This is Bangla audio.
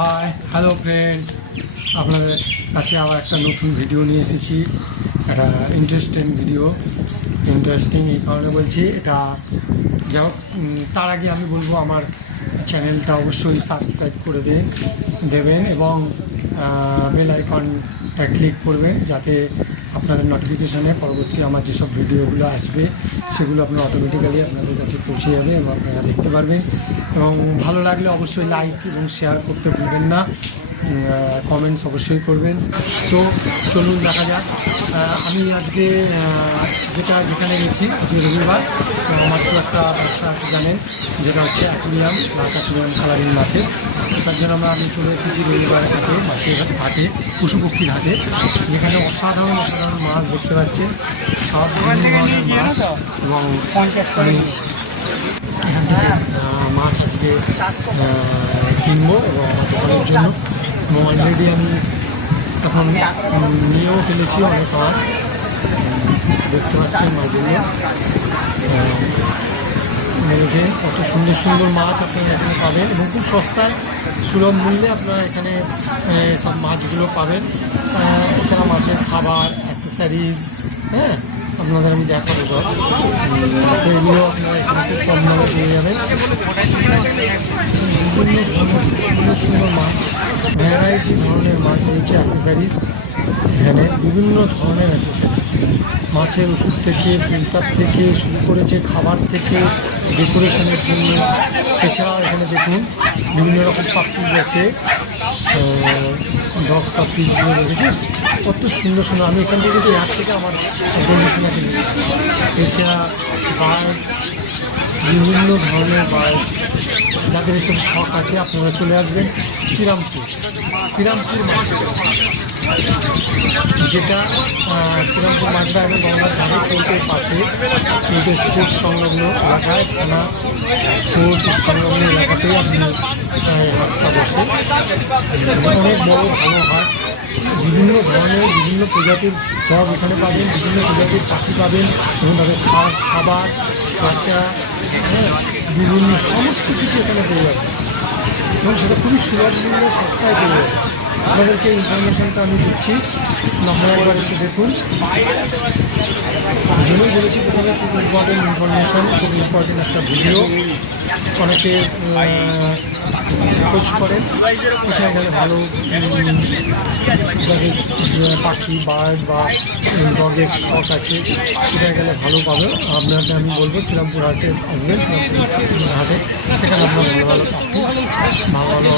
হাই হ্যালো ফ্রেন্ড, আপনাদের কাছে আবার একটা নতুন ভিডিও নিয়ে এসেছি। একটা ইন্টারেস্টিং এই কারণে বলছি। এটা যাই হোক, তার আগে আমি বলবো আমার চ্যানেলটা অবশ্যই সাবস্ক্রাইব করে দেবেন এবং বেল আইকনটা ক্লিক করবেন, যাতে আপনাদের নোটিফিকেশানে পরবর্তী আমার যেসব ভিডিওগুলো আসবে সেগুলো আপনার অটোমেটিক্যালি আপনাদের কাছে পৌঁছে যাবে এবং আপনারা দেখতে পারবেন। এবং ভালো লাগলে অবশ্যই লাইক এবং শেয়ার করতে ভুলবেন না, কমেন্টস অবশ্যই করবেন। তো চলুন দেখা যাক। আমি আজকে যেখানে গেছি, যে রবিবার আমার তো একটা ব্যবসা আছে জানেন, যেটা হচ্ছে অ্যাকুরিয়াম কালারিং মাছের। তার জন্য আমি চলে এসেছি রবিবার হাটে, মাছের হাটে, পশু পক্ষীর হাটে, যেখানে অসাধারণ মাছ দেখতে পাচ্ছেন, সব বিভিন্ন ধরনের মাছ। এবং আমি এখান থেকে মাছ আজকে কিনবো এবং আমার দোকানের জন্য। এবং অলরেডি আমি তখন নিয়েও ফেলেছি অনেক মাছ, দেখতে পাচ্ছেন মাছগুলো মেরেছে। কত সুন্দর সুন্দর মাছ আপনারা এখানে পাবেন এবং খুব সস্তায় সুলভ মূল্যে আপনারা এখানে সব মাছগুলো পাবেন। এছাড়া মাছের খাবার, অ্যাসেসারিজ, হ্যাঁ, আপনাদের আমি দেখাবো সব। তো এগুলো আপনারা এখানে খুব কম দামে পেয়ে যাবেন। বিভিন্ন ধরনের সুন্দর সুন্দর মাছ, ভ্যারাইটি ধরনের মাছ রয়েছে। অ্যাসেসারিজ এখানে বিভিন্ন ধরনের অ্যাসেসারিজ, মাছের ওষুধ থেকে, ফিল্টার থেকে শুরু করেছে, খাবার থেকে ডেকোরেশনের জন্য। এছাড়াও এখানে দেখুন বিভিন্ন রকম পাপ্পিজ আছে, ডগ পাপ্পিজগুলো রেখেছে, কত সুন্দর সুন্দর। আমি এখান থেকে যদি অ্যাপ থেকে আমার বন্ধুশোনাকে নিই। এছাড়া বার্ড, বিভিন্ন ধরনের বার্ড, যাদের এসব শখ আছে আপনারা চলে আসবেন শ্রীরামপুর মার্কেটে, যেটা শ্রীরামপুর মার্কেট এবং গঙ্গার ধারে কোর্টের পাশে, কোর্টের স্কুল সংলগ্ন এলাকায়, থানা কোর্ট সংলগ্ন এলাকাতেই আপনি হাটটা বসে। অনেক বড় ভালো হাট, বিভিন্ন ধরনের বিভিন্ন প্রজাতির ডগ এখানে পাবেন, বিভিন্ন প্রজাতির পাখি পাবেন এবং তাদের খাবার, বাচ্চা, হ্যাঁ, বিভিন্ন সমস্ত কিছু এখানে পেয়ে যাবে এবং সেটা খুবই সুলভ মূল্যে সস্তায় পেয়ে যাবে। আপনাদেরকে ইনফরমেশানটা আমি দিচ্ছি, আপনারা একবার এসে দেখুন। জন্যই বলেছি প্রথমে খুব ইম্পর্টেন্ট ইনফরমেশান, খুব ইম্পর্টেন্ট একটা ভিডিও। অনেকে খোঁজ করেন কোথায় গেলে ভালো, যাদের পাখি, বার্ড বা ডগের শখ আছে, কোথায় গেলে ভালো পাবে। আপনাকে আমি বলবো শ্রীরামপুর হাটে আসবেন, শ্রীরামপুর হাটে, সেখানে আপনার ভালো ভালো পাখি, ভালো ভালো